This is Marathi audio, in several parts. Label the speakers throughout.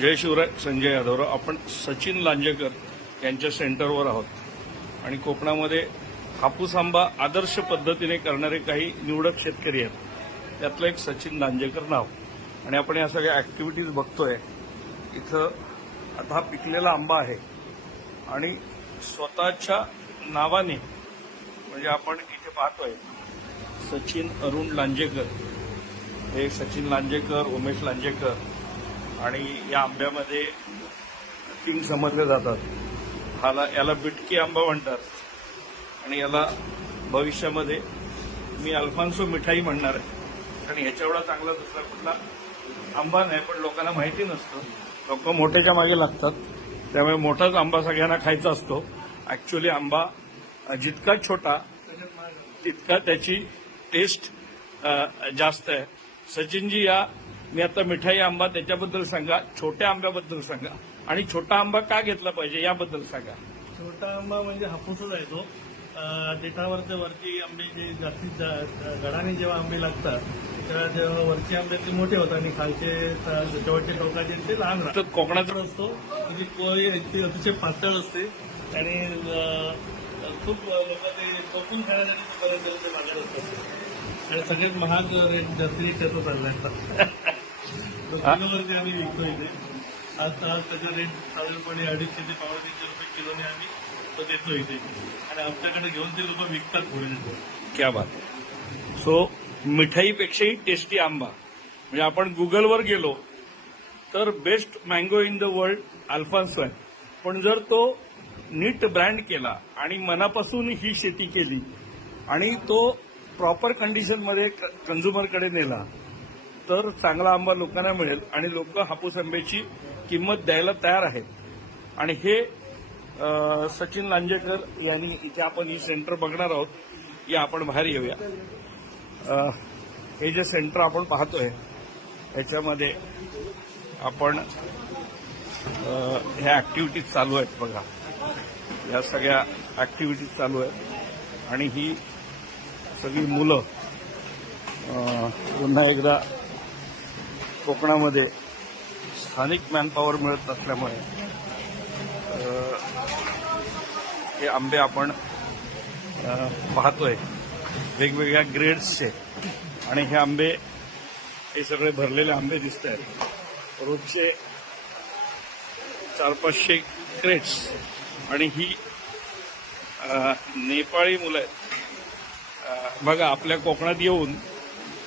Speaker 1: जय शिवराय संजय यादवराव. आपण सचिन लांजेकर यांच्या सेंटरवर आहोत. आणि कोकणामध्ये हापूस आंबा आदर्श पद्धतीने करणारे काही निवडक शेतकरी आहेत. त्यातलं एक सचिन लांजेकर नाव. आणि आपण या सगळ्या ऍक्टिव्हिटीज बघतोय. इथं आता हा पिकलेला आंबा आहे. आणि स्वतःच्या नावाने म्हणजे आपण इथे पाहतोय सचिन अरुण लांजेकर. हे सचिन लांजेकर उमेश लांजेकर आणि या आंब्यामध्ये किंग समजले जातात. हाला याला बिटकी आंबा म्हणतात. आणि याला भविष्यामध्ये मी अल्फान्सो मिठाई म्हणणार आहे. कारण ह्याच्या एवढा चांगला दुसरा कुठला आंबा नाही पण लोकांना माहिती नसतं. लोक मोठ्याच्या मागे लागतात. त्यामुळे मोठाच आंबा सगळ्यांना खायचा असतो. ऍक्च्युली आंबा जितका छोटा तितका त्याची टेस्ट जास्त आहे. सचिनजी या मी आता मिठाई आंबा त्याच्याबद्दल सांगा छोट्या आंब्याबद्दल सांगा. आणि छोटा आंबा का घेतला पाहिजे याबद्दल सांगा.
Speaker 2: छोटा आंबा म्हणजे हापूसच आहे तो. देठावरच्या वरची आंबे जे जास्तीत गडाने जेव्हा आंबे लागतात तेव्हा जेव्हा वरचे आंबे ते मोठे होतात आणि खालचे शेवटचे टोकाचे ते लहान राहतात.
Speaker 1: कोकणाचं
Speaker 2: असतो म्हणजे कोळी ती अतिशय पातळ असते. आणि खूप लोक ते टोकून खाण्यासाठी मागत असतात. आणि सगळ्यात महाग रेट जास्ती त्याचा तो किलोवरती आम्ही विकतो इथे. आज आज त्याचा रेट साधारणपणे अडीचशे ते पावणे तीनशे रुपये किलोने आम्ही तो देतो इथे. आणि आमच्याकडे घेऊन ते लोक विकतात पुढे.
Speaker 1: क्या बात सो मिठाईपेक्षाही टेस्टी आंबा. म्हणजे आपण गुगलवर गेलो तर best mango in the world Alphonso आहे पण जर तो नीट ब्रँड केला आणि मनापासून ही शेती केली आणि तो प्रॉपर कंडिशनमध्ये कन्झ्युमरकडे नेला तर चांगला आंबा लोकांना मिळेल आणि लोक हापूस आंब्याची किंमत द्यायला तयार आहेत. आणि हे सचिन लांजेकर यांनी इथे आपण ही सेंटर बघणार आहोत. या आपण बाहेर येऊया. हे जे सेंटर आपण पाहतोय याच्यामध्ये आपण ह्या ऍक्टिव्हिटीज चालू आहेत बघा. या सगळ्या ऍक्टिव्हिटीज चालू आहेत. आणि ही सगळी मुलं पुन्हा एकदा कोकणामध्ये स्थानिक मॅनपॉवर मिळत नसल्यामुळे हे आंबे आपण पाहतोय. वेगवेगळ्या ग्रेड्सचे आणि हे आंबे हे सगळे भरलेले आंबे दिसत आहेत रोजचे चार पाचशे क्रेट्स आणि ही नेपाळी मुलं आहेत. बघा आपल्या कोकणात येऊन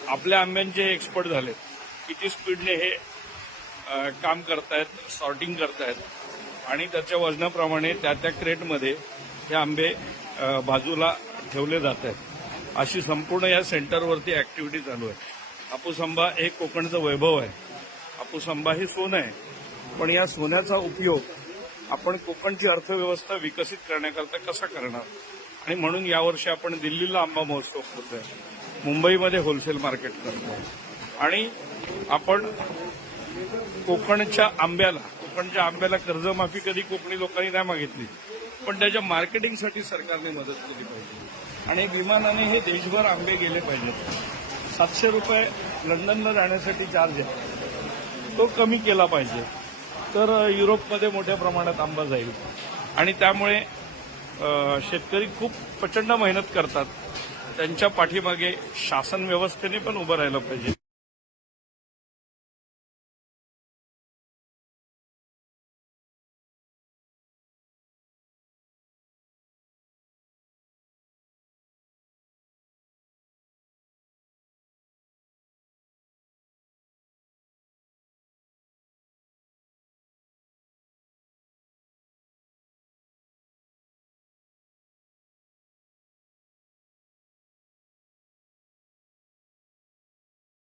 Speaker 1: आपल्या आंब्यांचे एक्सपर्ट झालेत. किती स्पीडने हे काम करतायत सॉर्टिंग करतायत. आणि त्याच्या वजनाप्रमाणे त्या त्या क्रेटमध्ये हे आंबे बाजूला ठेवले जात आहेत अशी संपूर्ण या सेंटरवरती ऍक्टिव्हिटी चालू आहे. हापूस आंबा हे कोकणचं वैभव आहे. हापूस आंबा हे सोनं आहे. पण या सोन्याचा उपयोग आपण कोकणची अर्थव्यवस्था विकसित करण्याकरता कसा करणार? आणि म्हणून यावर्षी आपण दिल्लीला आंबा महोत्सव करतोय. मुंबईमध्ये होलसेल मार्केट करतोय. आणि आपण कोकणच्या आंब्याला कोकणच्या आंब्याला कर्जमाफी कधी कोकणी लोकांनी नाही मागितली पण त्याच्या मार्केटिंगसाठी सरकारने मदत केली पाहिजे. आणि विमानाने हे देशभर आंबे गेले पाहिजेत. सातशे रुपये लंडनला जाण्यासाठी चार्ज आहे. तो कमी केला पाहिजे. तर युरोपमध्ये मोठ्या प्रमाणात आंबा जाईल. आणि त्यामुळे शेतकरी खूप प्रचंड मेहनत करतात. त्यांच्या पाठीमागे शासन व्यवस्थेने पण उभं राहिलं पाहिजे.